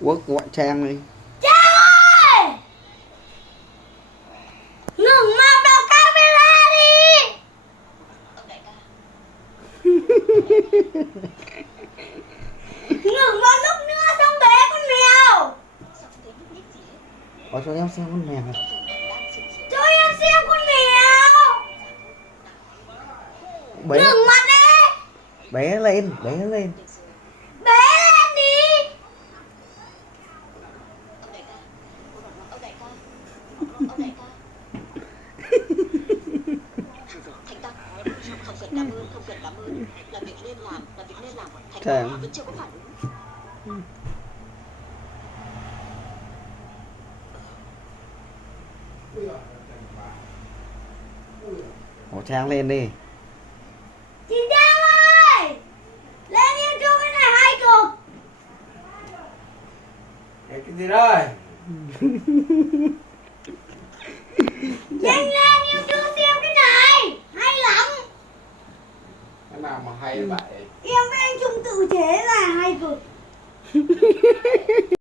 Quốc gọi Trang đi. Trang ơi! Ngừng mặc đầu camera đi! Ngừng một lúc nữa xong bế con mèo! Cho em xem con mèo. Cho em xem con mèo! Bé, Ngừng mặt đi! bé lên, bé lên. Bế lên đi! Trang. Bỏ Trang lên đi. Chị Trang ơi! Lên YouTube cái này hay cực! Cái gì đây? Nhanh lên YouTube xem cái này! Hay lắm! Cái nào mà hay vậy? Em với anh Trung tự chế là hay cực!